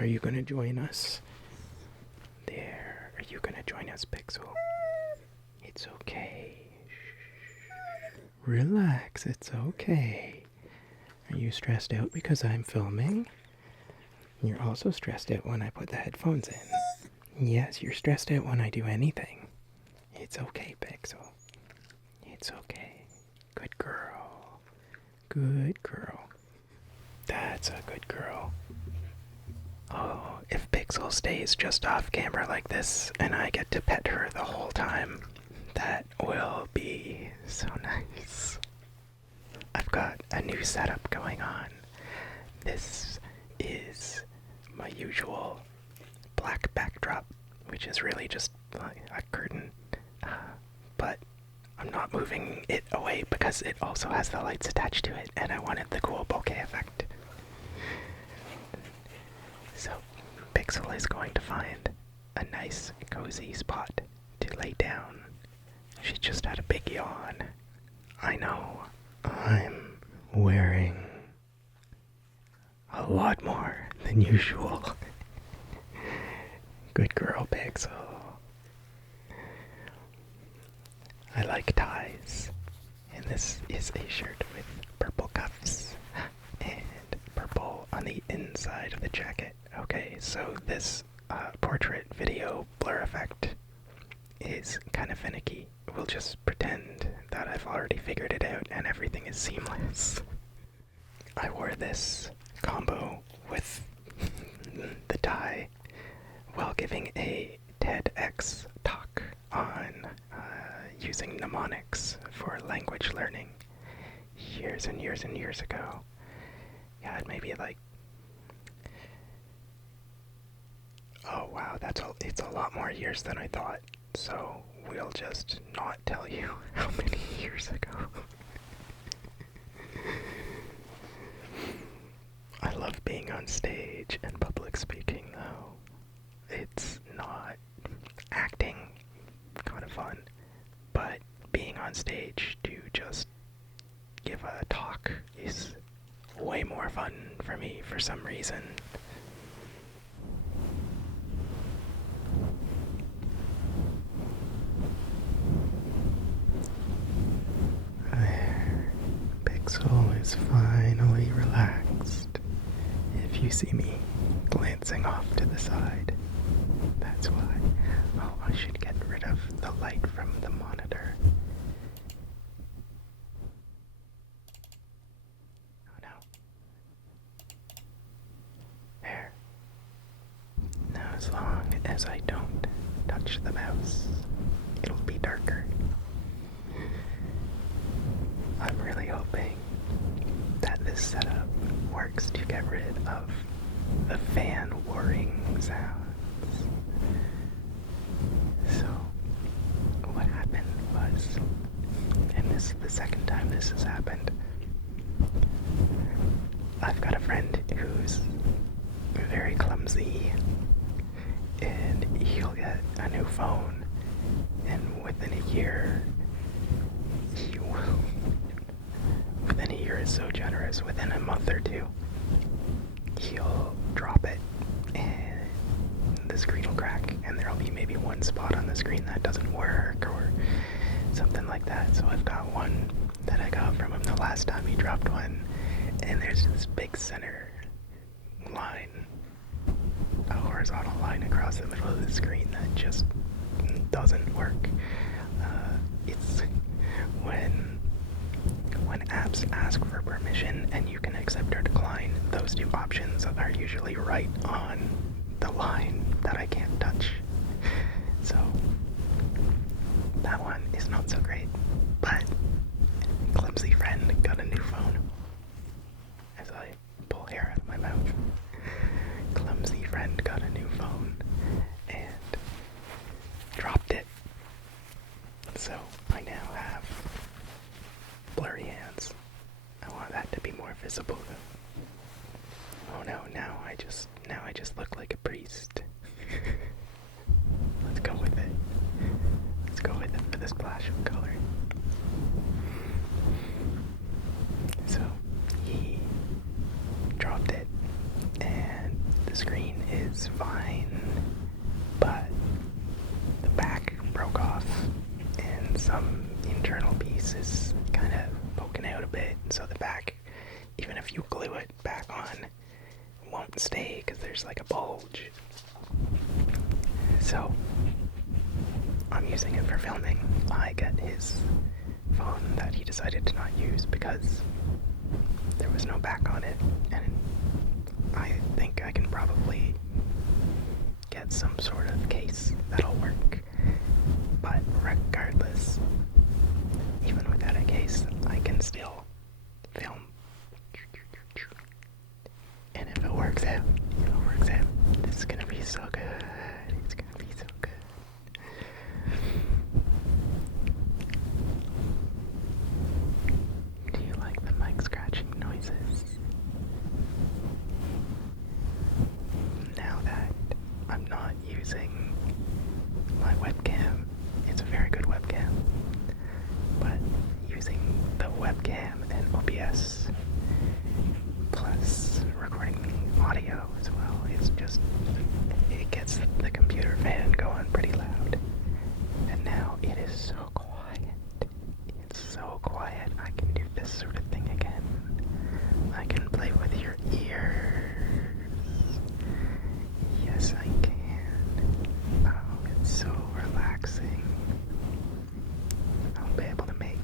Are you gonna join us? There. Are you gonna join us, Pixel? It's okay. Relax, it's okay. Are you stressed out because I'm filming? You're also stressed out when I put the headphones in. Yes, you're stressed out when I do anything. It's okay, Pixel. It's okay. Good girl. Good girl. That's a good girl. Oh, if Pixel stays just off camera like this and I get to pet her the whole time, that will be so nice. I've got a new setup going on. This is my usual black backdrop, which is really just a curtain, but I'm not moving it away because it also has the lights attached to it, and I wanted the cool bokeh effect. So, Pixel is going to find a nice, cozy spot to lay down. She just had a big yawn. I know, I'm wearing a lot more than usual. Good girl, Pixel. I like ties, and this is a shirt with purple cuffs and purple on the inside of the jacket. Okay, so this portrait video blur effect is kind of finicky. We'll just pretend that I've already figured it out and everything is seamless. I wore this combo with the tie while giving a TEDx talk on using mnemonics for language learning years and years and years ago. Yeah, maybe like, oh wow, it's a lot more years than I thought. So we'll just not tell you how many years ago. I love being on stage and public speaking though. It's not acting, kind of fun, but being on stage to just give a talk is way more fun for me for some reason. There, Pixel is finally relaxed. If you see me glancing off to the side, that's why. Oh, I should get rid of the light from the monitor. Oh no. There. Now as long as I don't touch the mouse, it'll be darker. I'm really hoping that this setup works to get rid of the fan whirring sounds. So, what happened was, and this is the second time this has happened, I've got a friend who's very clumsy, and he'll get a new phone, and within a year, he will, within a year is so generous, within a month or two, he'll drop it, and the screen will crack, and there'll be maybe one spot on the screen that doesn't work, or something like that. So I've got one that I got from him the last time he dropped one, and there's this big center line, a horizontal line across the middle of the screen that just doesn't work. It's when apps ask for permission and you can accept or decline, those two options are usually right on the line that I can't touch. So that one is not so great, but clumsy friend got a new phone. As I pull hair out of my mouth, clumsy friend got a new phone and dropped it. So I now have blurry hands. I want that to be more visible though. Oh no, now I just look like a priest. Let's go with it. Let's go with it for the splash of color. So he dropped it, and the screen is fine, but the back broke off and some internal piece is kind of poking out a bit, so the back, even if you glue it back on, won't stay because there's like a bulge. So I'm using it for filming. I got his phone that he decided to not use because there was no back on it, and I think I can probably get some sort of case that'll work. But regardless, even without a case, I can still film. And if it works out, this is gonna be so good. It's gonna be so good. Do you like the mic scratching noises? Now that I'm not using my webcam, it's a very good webcam, but using the webcam and OBS plus recording audio as well, it gets the computer fan going pretty loud. And now it is so quiet. It's so quiet. I can do this sort of thing again. I can play with your ears. Yes, I can. Oh, it's so relaxing. I'll be able to make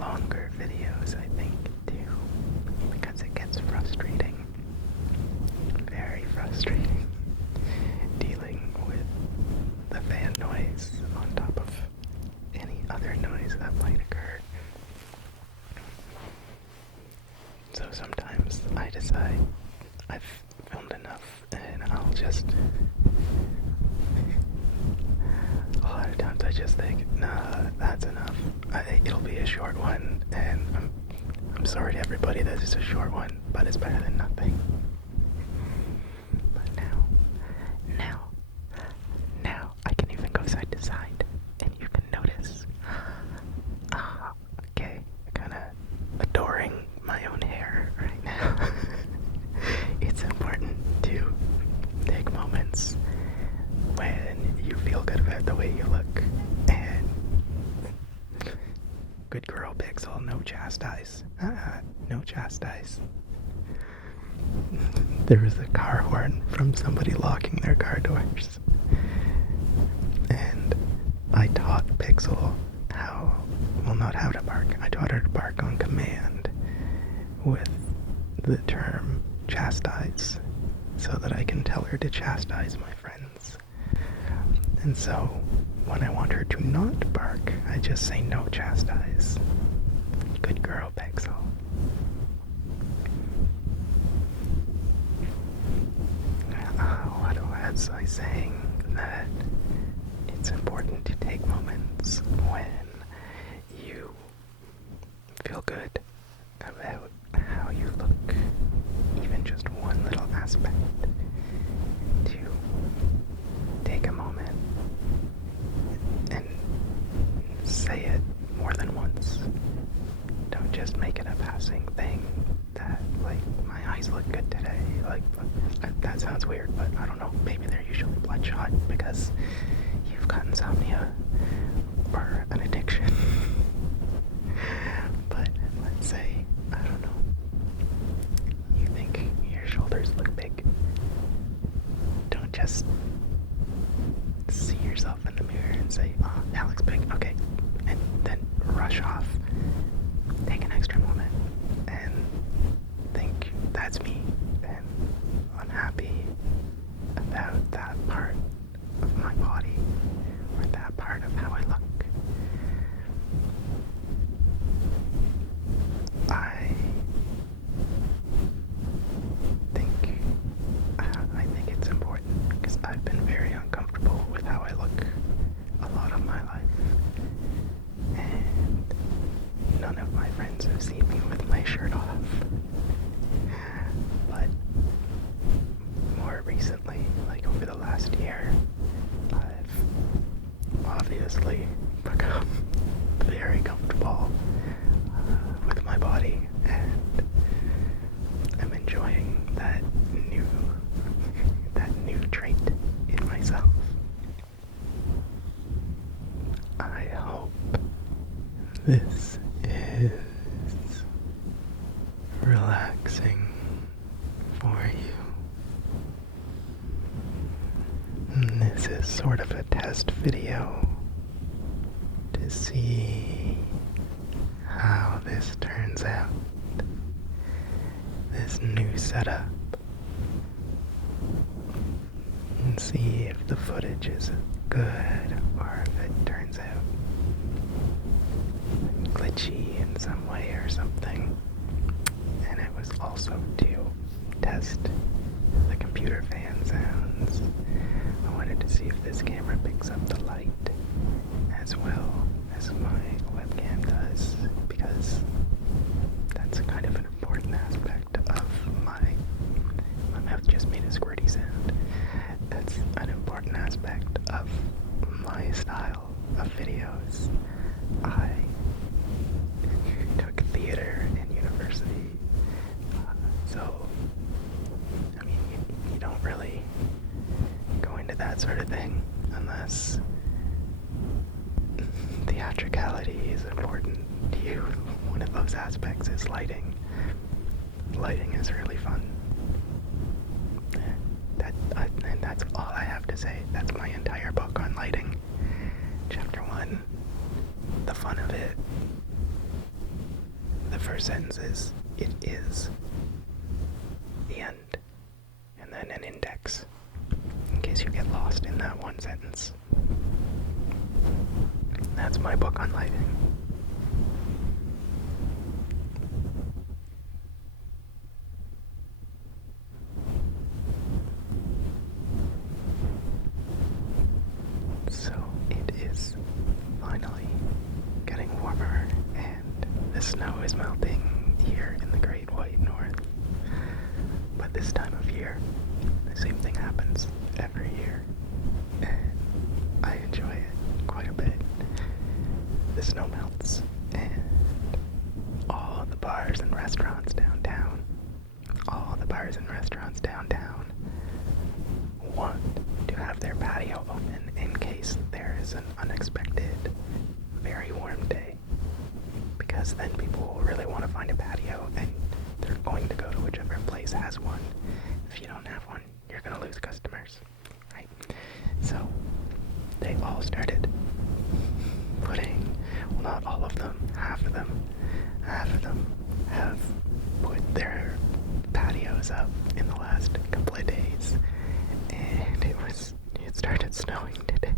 longer videos, I think, too, because it gets frustrating. Very frustrating dealing with the fan noise on top of any other noise that might occur. So sometimes I decide I've filmed enough and I'll just, a lot of times I just think, nah, that's enough. It'll be a short one, and I'm sorry to everybody that it's a short one, but it's better than nothing. But now I can even go side to side, and you can notice. Okay, kind of adoring my own hair right now. It's important to take moments when you feel good about the way you look, and good girl Pixel, no chastise. No chastise. There was a car horn from somebody locking their car doors, and I taught Pixel not how to bark. I taught her to bark on command with the term chastise, so that I can tell her to chastise my friends. And so when I want her to not bark, I just say no chastise. Good girl, Pixel. What was I saying? That it's important to take moments when you feel good about how you look, even just one little aspect, to take a moment and say it more than once. Don't just make it a passing thing that, like, my eyes look good today. Like, that sounds weird, but I don't know. Maybe they're usually bloodshot because you've got insomnia or an addiction. But let's say, I don't know, you think your shoulders look big. Don't just see yourself in the mirror and say, oh, that looks big, okay, and then rush off. Take an extra moment and think, that's me, and I'm happy about that part of my body, or that part of how I look. I think it's important because I've been very uncomfortable with how I look a lot of my life, and none of my friends have seen me with my shirt off. But more recently, like over the last year, I've obviously become very comfortable with my body, and I'm enjoying that new This is relaxing for you. And this is sort of a test video to see how this turns out. This new setup. And see if the footage is good or if it turns out glitchy in some way or something. And it was also to test the computer fan sounds. I wanted to see if this camera picks up the light as well as my webcam does, because that's kind of an important aspect of my mouth just made a squirty sound. That's an important aspect of my style of videos. I took theater in university, so I mean, you don't really go into that sort of thing unless theatricality is important to you. One of those aspects is lighting. Lighting is really fun. And that's all I have to say. That's my entire book on lighting. Chapter 1, the fun of it. The first sentence is, it is the end. And then an index, in case you get lost in that one sentence. That's my book on lighting. So it is finally getting warmer, and the snow is melting here in the Great White North. But this time of year, the same thing happens every year, and I enjoy it quite a bit. The snow melts, and all the bars and restaurants downtown want to have their patio open in case there is an unexpected, very warm day. Because then people will really want to find a patio, and they're going to go to whichever place has one. If you don't have one, you're going to lose customers, right? So they all started putting, well, not all of them, half of them have put their patios up in the last couple of days, and it started snowing today.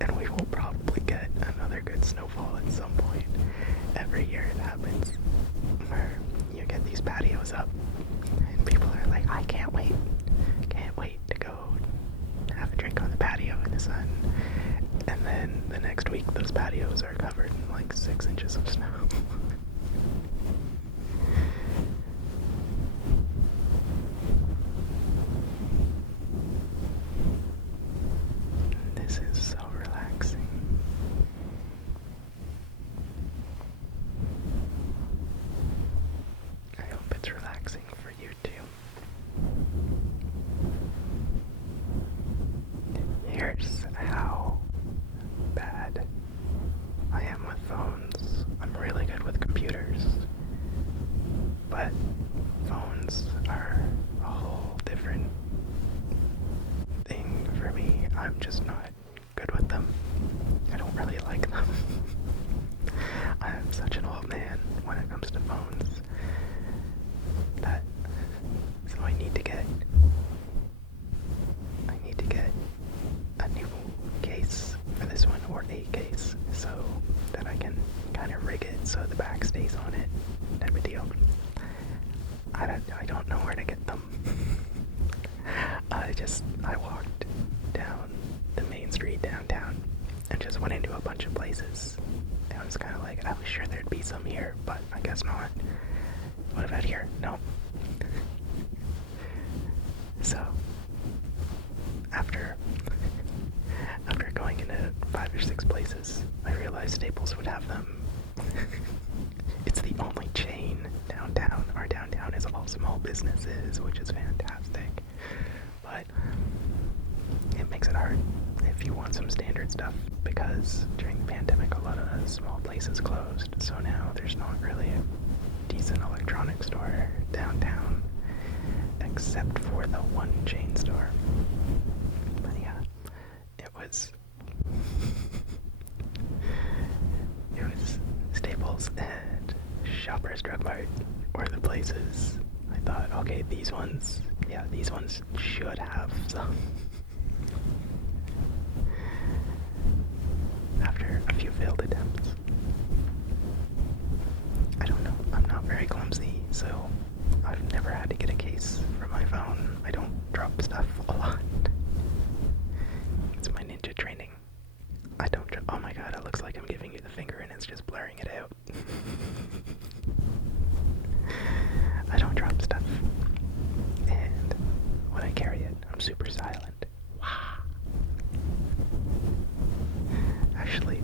And we will probably get another good snowfall at some point. Every year it happens, where you get these patios up, and people are like, I can't wait to go have a drink on the patio in the sun. And then the next week, those patios are covered in like 6 inches of snow. This is so relaxing. I hope it's relaxing for you too. Here's how bad I am with phones. I'm really good with computers, but phones are a whole different thing for me. I'm just not good with them. I don't really like them. I'm such an old man when it comes to phones. So I need to get a new case for this one, or a case, so that I can kind of rig it so the back stays on it, type of deal. I don't know where to get them. I walked down the main street downtown and just went into a bunch of places. I was kind of like, I was sure there'd be some here, but I guess not. What about here? No. So, after going into 5 or 6 places, I realized Staples would have them. It's the only chain downtown. Our downtown is all small businesses, which is fantastic. But it makes it hard. It if you want some standard stuff, because during the pandemic a lot of small places closed, so now there's not really a decent electronics store downtown, except for the one chain store. But yeah, it was Staples and Shoppers Drug Mart were the places I thought, okay, these ones should have some. After a few failed attempts. I don't know, I'm not very clumsy, so I've never had to get a case for my phone. I don't drop stuff a lot. It's my ninja training. I don't drop. Oh my god, it looks like I'm giving you the finger and it's just blurring it out. I don't drop stuff. And when I carry it, I'm super silent. Wow. Actually,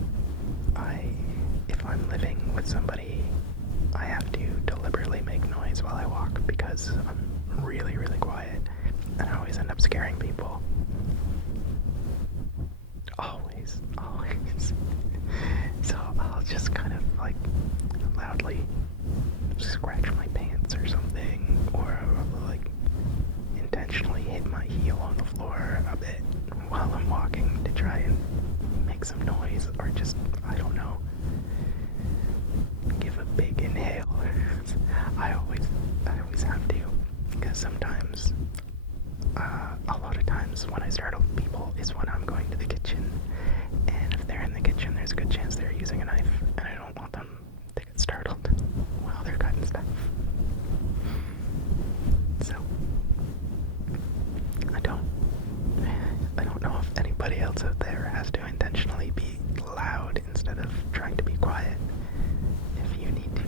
if I'm living with somebody, I have to deliberately make noise while I walk because I'm really, really quiet. And I always end up scaring people. Always. So I'll just kind of like loudly scratch my pants or something, or like intentionally hit my heel on the floor a bit while I'm walking to try and make some noise, or just, I don't know, give a big inhale. I always have to, because sometimes, a lot of times when I startle people is when I'm going to the kitchen, and if they're in the kitchen, there's a good chance they're using a knife, and I don't want them to get startled while they're cutting stuff. So, I don't know if anybody else out there has to intentionally be loud instead of trying to be quiet. If you need to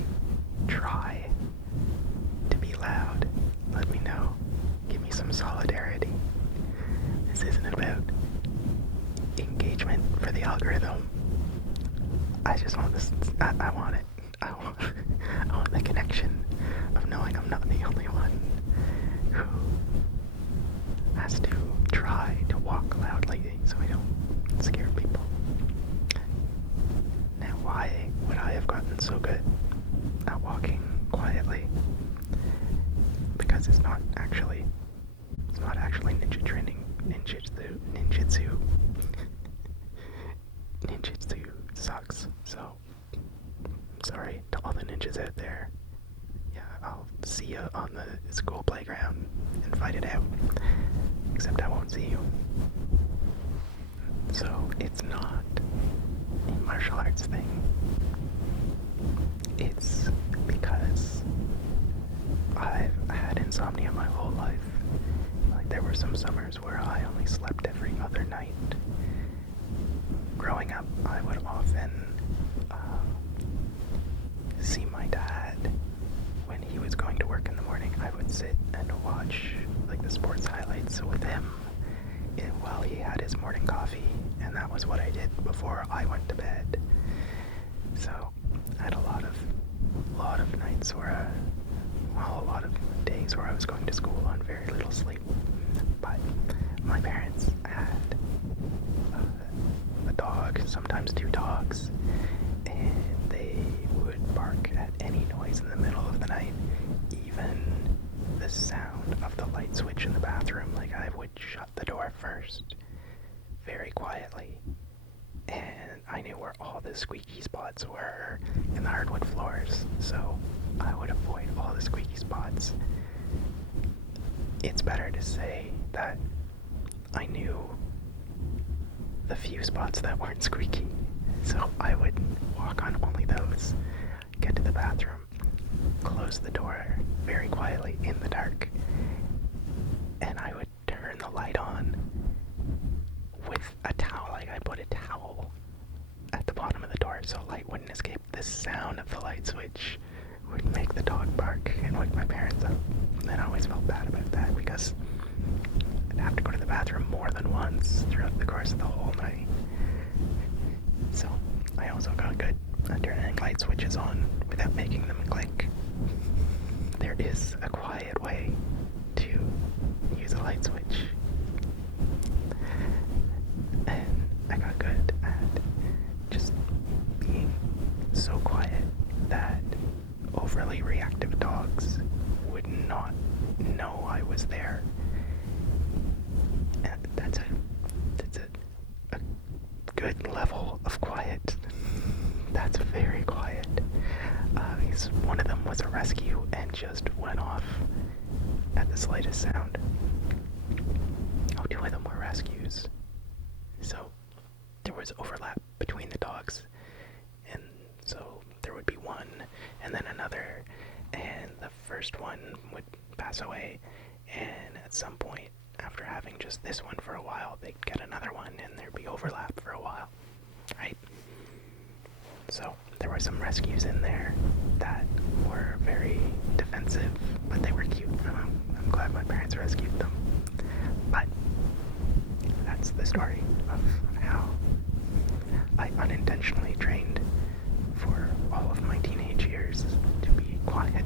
try to be loud, let me know. Give me some solidarity. This isn't about engagement for the algorithm. I just want this. I want it. I want the connection of knowing I'm not the only one who has to try to walk loudly so I don't scare people. Now, why would I have gotten so good at walking quietly? Because it's not actually ninja training. Ninjutsu sucks. So, sorry to all the ninjas out there. Yeah, I'll see you on the school playground and fight it out. Except I won't see you. So, it's not a martial arts thing. It's because I've had insomnia my whole life. Like, there were some summers where I only slept every other night. Growing up, I would often see my dad when he was going to work in the morning. I would sit and watch like the sports highlights with him while he had his morning coffee, and that was what I did before I went to bed. So I had a lot of nights where, a lot of days where I was going to school on very little sleep. But my parents had a dog, sometimes two dogs, and they would bark at any noise in the middle of the night, even the sound of the light switch in the bathroom. Like, I would shut the door first, very quietly, and I knew where all the squeaky spots were in the hardwood floors, so I would avoid all the squeaky spots. It's better to say that I knew the few spots that weren't squeaky, so I would walk on only those, get to the bathroom, close the door very quietly in the dark, and I would turn the light on with a towel. Like, I put a towel at the bottom of the door so light wouldn't escape. The sound of the light switch would make the dog bark and wake my parents up. And I always felt bad about that because I'd have to go to the bathroom more than once throughout the course of the whole night. So I also got good at turning light switches on without making them click. There is a quiet way to use a light switch. And was there. And that's a good level of quiet. That's very quiet. Because one of them was a rescue and just went off at the slightest sound. Oh, two of them were rescues. So there was overlap between the dogs. And so there would be one and then another. And the first one would pass away. And at some point, after having just this one for a while, they'd get another one and there'd be overlap for a while. Right? So there were some rescues in there that were very defensive, but they were cute. I'm glad my parents rescued them. But that's the story of how I unintentionally trained for all of my teenage years to be quiet.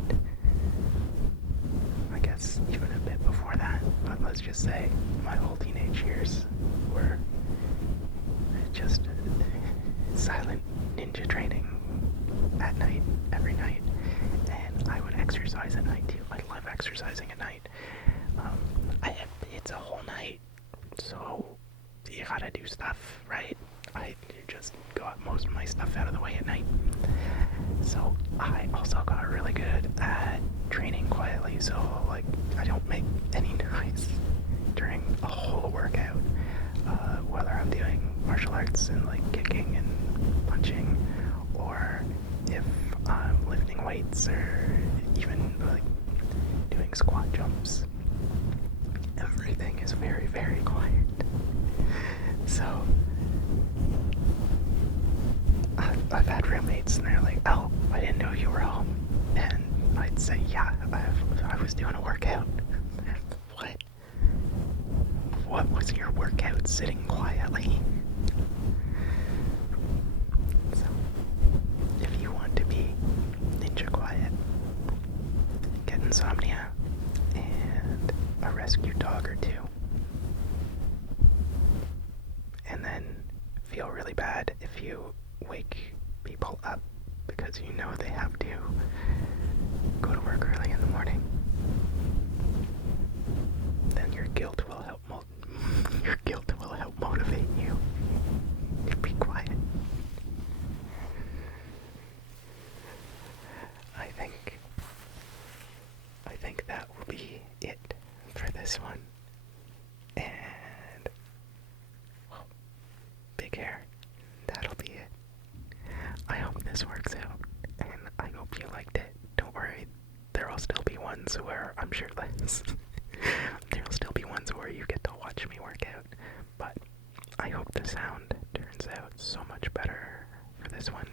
I guess even a bit before that, but let's just say my whole teenage years were just silent ninja training at night, every night. And I would exercise at night too. I love exercising at night. It's a whole night, so you gotta do stuff, right? I just got most of my stuff out of the way at night. So I also got really good at training quietly, so like I don't make any noise during a whole workout, whether I'm doing martial arts and like kicking and punching, or if I'm lifting weights or even like doing squat jumps. Everything is very, very quiet. So I've had roommates and they're like, "Oh, I didn't know you were home," and I'd say, "Yeah, I was doing a workout." What? What was your workout? Sitting quietly? So, if you want to be ninja quiet, get insomnia and a rescue dog or two, and then feel really bad if you wake people up because you know they have to go to work early in the morning. Then your guilt will help motivate you to be quiet. I think that will be it for this one. And well, big hair. That'll be it. I hope this works out, and I hope you liked it. Don't worry, there'll still be ones where I'm shirtless. There'll still be ones where you get to watch me work out, but I hope the sound turns out so much better for this one.